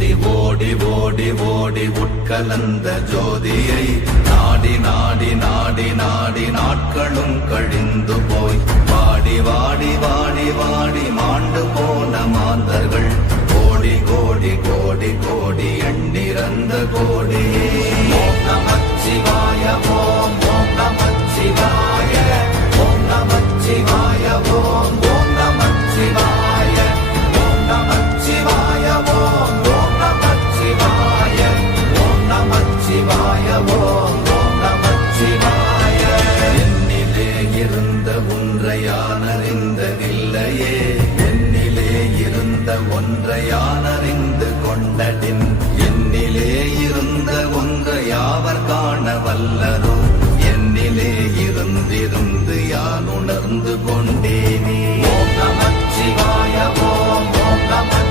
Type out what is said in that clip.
ஓடி ஓடி ஓடி ஓடி உட்கலந்த ஜோதியை நாடி நாடி நாடி நாடி நாட்களும் கழிந்து போய் வாடி வாடி வாடி வாடி மாண்டு போன மாந்தர்கள் கோடி கோடி கோடி கோடி எண்ணிறந்த கோடி. ஓம் நமச்சிவாய ஓம் ஓம் நமச்சிவாய ஓம் நமச்சிவாய ஓம் ஓம் நமச்சிவாய ஓம் நமச்சிவாய ஓம் ஓம் நமச்சிவாய ஓம் நமச்சிவாய ஓம் ஓம் நமச்சிவாய. என்னிலே இருந்த ஒன்றை யானறிந்ததில்லையே, என்னிலே இருந்த ஒன்றை யானறிந்து கொண்டடின், என்னிலே இருந்த ஒன்றை யாவர் காண வல்லரோ, என்னிலே இருந்திருந்து யான் உணர்ந்து கொண்டேனே. ஓம் நமச்சிவாய ஓம் ஓம் நம